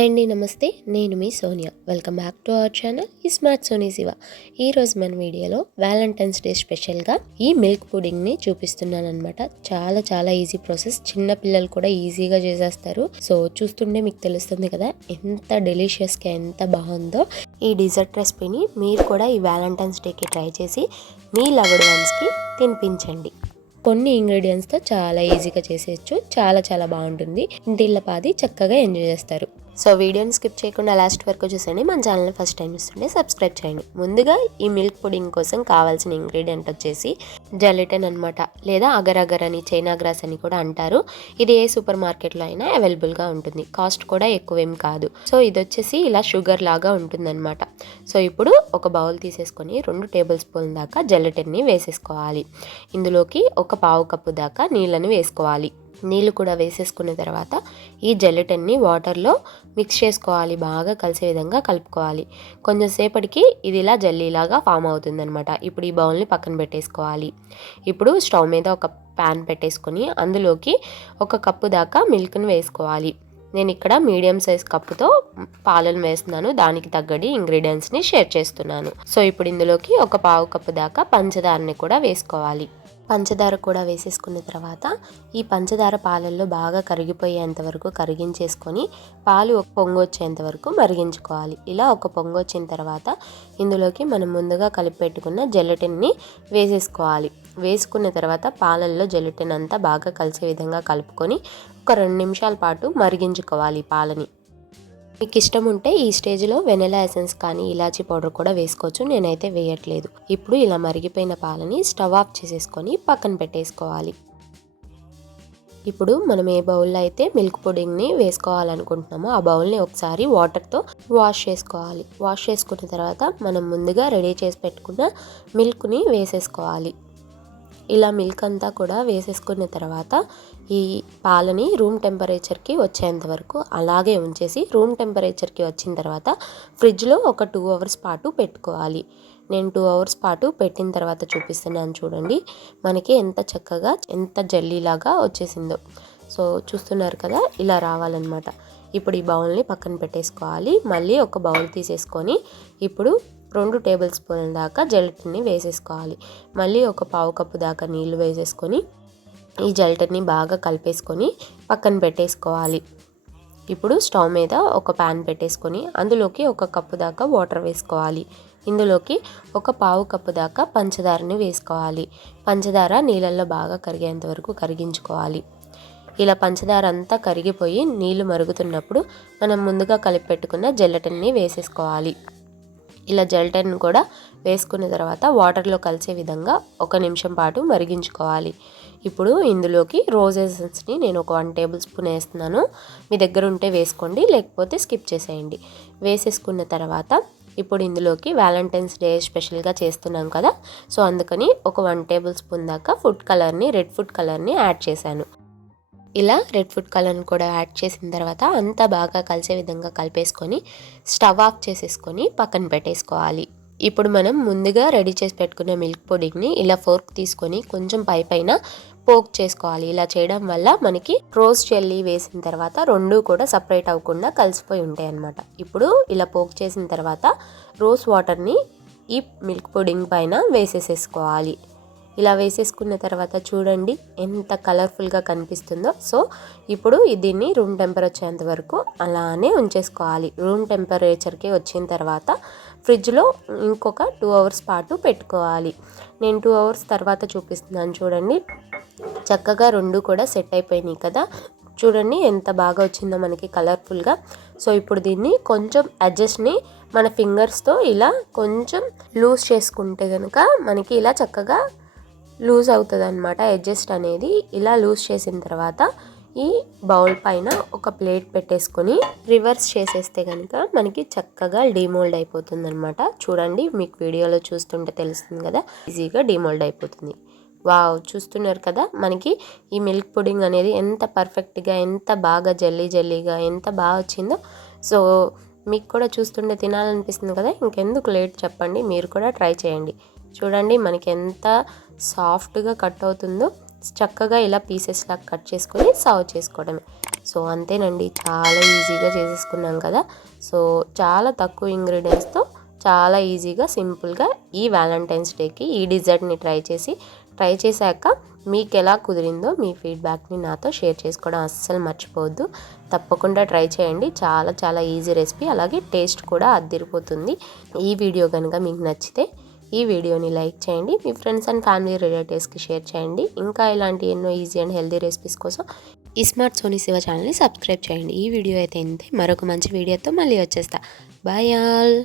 Hi అండి నమస్తే. నేను మీ Sonia. Welcome back to our channel. ఈ స్మార్ట్ సోనీ శివ. ఈ మన వీడియోలో వ్యాలంటైన్స్ డే స్పెషల్గా ఈ మిల్క్ పుడింగ్ని చూపిస్తున్నాను అనమాట చాలా చాలా ఈజీ ప్రాసెస్. చిన్న పిల్లలు కూడా ఈజీగా చేసేస్తారు. సో చూస్తుంటే మీకు తెలుస్తుంది కదా ఎంత డెలిషియస్గా ఎంత బాగుందో. ఈ డిజర్ట్ రెసిపీని మీరు కూడా ఈ వ్యాలంటైన్స్ డేకి ట్రై చేసి మీ లవ్డ్ వన్స్కి తినిపించండి. కొన్ని ఇంగ్రీడియంట్స్తో చాలా ఈజీగా చేసేయచ్చు. చాలా చాలా బాగుంటుంది. ఇంటిల్లపాది చక్కగా ఎంజాయ్ చేస్తారు. సో వీడియోని స్కిప్ చేయకుండా లాస్ట్ వరకు చూసండి మన ఛానల్ని ఫస్ట్ టైం ఇస్తుంటే సబ్స్క్రైబ్ చేయండి. ముందుగా ఈ మిల్క్ పుడింగ్ కోసం కావాల్సిన ఇంగ్రీడియంట్ వచ్చేసి జెలిటన్ అనమాట లేదా అగర్ అగర్ అని చైనా గ్రాస్ అని కూడా అంటారు. ఇది ఏ సూపర్ మార్కెట్లో అయినా అవైలబుల్గా ఉంటుంది. కాస్ట్ కూడా ఎక్కువేం కాదు. సో ఇది వచ్చేసి ఇలా షుగర్ లాగా ఉంటుందన్నమాట. సో ఇప్పుడు ఒక బౌల్ తీసేసుకొని రెండు టేబుల్ స్పూన్ దాకా జెలటిన్ని వేసేసుకోవాలి. ఇందులోకి ఒక పావు కప్పు దాకా నీళ్ళని వేసుకోవాలి. నీళ్ళు కూడా వేసేసుకున్న తర్వాత ఈ జెలటిన్ని వాటర్లో మిక్స్ చేసుకోవాలి. బాగా కలిసే విధంగా కలుపుకోవాలి. కొంచెం సేపటికి ఇది ఇలా జల్లీలాగా ఫామ్ అవుతుందనమాట ఇప్పుడు ఈ బౌల్ని పక్కన పెట్టేసుకోవాలి. ఇప్పుడు స్టవ్ మీద ఒక ప్యాన్ పెట్టేసుకొని అందులోకి ఒక కప్పు దాకా మిల్క్ని వేసుకోవాలి. నేను ఇక్కడ మీడియం సైజ్ కప్పుతో పాలను వేస్తున్నాను. దానికి తగ్గడి ఇంగ్రీడియంట్స్ని షేర్ చేస్తున్నాను. సో ఇప్పుడు ఇందులోకి ఒక పావు కప్పు దాకా పంచదారని కూడా వేసుకోవాలి. పంచదార కూడా వేసేసుకున్న తర్వాత ఈ పంచదార పాలల్లో బాగా కరిగిపోయేంత వరకు కరిగించేసుకొని పాలు ఒక పొంగు వచ్చేంత వరకు మరిగించుకోవాలి. ఇలా ఒక పొంగు వచ్చిన తర్వాత ఇందులోకి మనం ముందుగా కలిపి పెట్టుకున్న జెలటిన్ని వేసేసుకోవాలి. వేసుకున్న తర్వాత పాలల్లో జెలటిన్ అంతా బాగా కలిసే విధంగా కలుపుకొని ఒక రెండు నిమిషాల పాటు మరిగించుకోవాలి పాలని. మీకు ఇష్టం ఉంటే ఈ స్టేజ్లో వెనిలా ఎసెన్స్ కానీ ఇలాచీ పౌడర్ కూడా వేసుకోవచ్చు. నేనైతే వేయట్లేదు. ఇప్పుడు ఇలా మరిగిపోయిన పాలని స్టవ్ ఆఫ్ చేసేసుకొని పక్కన పెట్టేసుకోవాలి. ఇప్పుడు మనం ఏ బౌల్లో అయితే మిల్క్ పుడింగ్ని వేసుకోవాలనుకుంటున్నామో ఆ బౌల్ని ఒకసారి వాటర్తో వాష్ చేసుకోవాలి. వాష్ చేసుకున్న తర్వాత మనం ముందుగా రెడీ చేసి పెట్టుకున్న మిల్క్ని వేసేసుకోవాలి. ఇలా మిల్క్ అంతా కూడా వేసేసుకున్న తర్వాత ఈ పాలని రూమ్ టెంపరేచర్కి వచ్చేంత వరకు అలాగే ఉంచేసి రూమ్ టెంపరేచర్కి వచ్చిన తర్వాత ఫ్రిడ్జ్లో ఒక టూ అవర్స్ పాటు పెట్టుకోవాలి. నేను టూ అవర్స్ పాటు పెట్టిన తర్వాత చూపిస్తున్నాను చూడండి. మనకి ఎంత చక్కగా ఎంత జల్లీలాగా వచ్చేసిందో. సో చూస్తున్నారు కదా ఇలా రావాలన్నమాట. ఇప్పుడు ఈ బౌల్ని పక్కన పెట్టేసుకోవాలి. మళ్ళీ ఒక బౌల్ తీసేసుకొని ఇప్పుడు రెండు టేబుల్ స్పూన్ల దాకా జెలటిన్ని వేసేసుకోవాలి. మళ్ళీ ఒక పావు కప్పు దాకా నీళ్ళు వేసేసుకొని ఈ జెలటిన్ని బాగా కలిపేసుకొని పక్కన పెట్టేసుకోవాలి. ఇప్పుడు స్టవ్ మీద ఒక ప్యాన్ పెట్టేసుకొని అందులోకి ఒక కప్పు దాకా వాటర్ వేసుకోవాలి. ఇందులోకి ఒక పావు కప్పు దాకా పంచదారని వేసుకోవాలి. పంచదార నీళ్ళల్లో బాగా కరిగేంత వరకు కరిగించుకోవాలి. ఇలా పంచదార అంతా కరిగిపోయి నీళ్ళు మరుగుతున్నప్పుడు మనం ముందుగా కలిపి పెట్టుకున్న జెల్లటిన్ని వేసేసుకోవాలి. ఇలా జెల్టన్ కూడా వేసుకున్న తర్వాత వాటర్లో కలిసే విధంగా ఒక నిమిషం పాటు మరిగించుకోవాలి. ఇప్పుడు ఇందులోకి రోజ్ ఎసెన్స్ని నేను ఒక వన్ టేబుల్ స్పూన్ వేస్తున్నాను. మీ దగ్గర ఉంటే వేసుకోండి లేకపోతే స్కిప్ చేసేయండి. వేసేసుకున్న తర్వాత ఇప్పుడు ఇందులోకి వ్యాలంటైన్స్ డే స్పెషల్గా చేస్తున్నాం కదా సో అందుకని ఒక వన్ టేబుల్ స్పూన్ దాకా ఫుడ్ కలర్ని రెడ్ ఫుడ్ కలర్ని యాడ్ చేశాను. ఇలా రెడ్ ఫుడ్ కలర్ని కూడా యాడ్ చేసిన తర్వాత అంతా బాగా కలిసే విధంగా కలిపేసుకొని స్టవ్ ఆఫ్ చేసేసుకొని పక్కన పెట్టేసుకోవాలి. ఇప్పుడు మనం ముందుగా రెడీ చేసి పెట్టుకున్న మిల్క్ పొడిని ఇలా ఫోర్క్ తీసుకొని కొంచెం పై పైన పోక్ చేసుకోవాలి. ఇలా చేయడం వల్ల మనకి రోజ్ చెల్లి వేసిన తర్వాత రెండు కూడా సపరేట్ అవ్వకుండా కలిసిపోయి ఉంటాయి అన్నమాట. ఇప్పుడు ఇలా పోక్ చేసిన తర్వాత రోజ్ వాటర్ని ఈ మిల్క్ పుడింగ్ పైన వేసేసేసుకోవాలి. ఇలా వేసేసుకున్న తర్వాత చూడండి ఎంత కలర్ఫుల్గా కనిపిస్తుందో. సో ఇప్పుడు దీన్ని రూమ్ టెంపర్ వచ్చేంత వరకు అలానే ఉంచేసుకోవాలి. రూమ్ టెంపరేచర్కి వచ్చిన తర్వాత ఫ్రిడ్జ్లో ఇంకొక టూ అవర్స్ పాటు పెట్టుకోవాలి. నేను టూ అవర్స్ తర్వాత చూపిస్తున్నాను చూడండి. చక్కగా రెండు కూడా సెట్ అయిపోయినాయి కదా. చూడండి ఎంత బాగా వచ్చిందో మనకి కలర్ఫుల్గా సో ఇప్పుడు దీన్ని కొంచెం అడ్జస్ట్ని మన ఫింగర్స్తో ఇలా కొంచెం లూజ్ చేసుకుంటే కనుక మనకి ఇలా చక్కగా లూజ్ అవుతుంది అనమాట అడ్జస్ట్ అనేది. ఇలా లూజ్ చేసిన తర్వాత ఈ బౌల్ పైన ఒక ప్లేట్ పెట్టేసుకొని రివర్స్ చేసేస్తే కనుక మనకి చక్కగా డిమోల్డ్ అయిపోతుంది అనమాట చూడండి మీకు వీడియోలో చూస్తుంటే తెలుస్తుంది కదా ఈజీగా డిమోల్డ్ అయిపోతుంది. వావ్ చూస్తున్నారు కదా మనకి ఈ మిల్క్ పుడింగ్ అనేది ఎంత పర్ఫెక్ట్గా ఎంత బాగా జల్లీ జల్లీగా ఎంత బాగా వచ్చిందో. సో మీకు కూడా చూస్తుంటే తినాలనిపిస్తుంది కదా ఇంకెందుకు లేట్ చెప్పండి మీరు కూడా ట్రై చేయండి. చూడండి మనకి ఎంత సాఫ్ట్గా కట్ అవుతుందో చక్కగా ఇలా పీసెస్ లాగా కట్ చేసుకొని సర్వ్ చేసుకోవడమే. సో అంతేనండి. చాలా ఈజీగా చేసేసుకున్నాం కదా. సో చాలా తక్కువ ఇంగ్రీడియంట్స్తో చాలా ఈజీగా సింపుల్గా ఈ వ్యాలంటైన్స్ డేకి ఈ డిజర్ట్ని ట్రై చేసి ట్రై చేశాక మీకు ఎలా కుదిరిందో మీ ఫీడ్బ్యాక్ని నాతో షేర్ చేసుకోవడం అస్సలు మర్చిపోవద్దు. తప్పకుండా ట్రై చేయండి. చాలా చాలా ఈజీ రెసిపీ. అలాగే టేస్ట్ కూడా అద్దిరిపోతుంది. ఈ వీడియో కనుక మీకు నచ్చితే ఈ వీడియోని లైక్ చేయండి మీ ఫ్రెండ్స్ అండ్ ఫ్యామిలీ రిలేటివ్స్కి షేర్ చేయండి. ఇంకా ఇలాంటి ఎన్నో ఈజీ అండ్ హెల్దీ రెసిపీస్ కోసం ఈ స్మార్ట్ సోనీ శివ ఛానల్ని సబ్స్క్రైబ్ చేయండి. ఈ వీడియో అయితే ఇంతే. మరొక మంచి వీడియోతో మళ్ళీ వచ్చేస్తా. Bye all!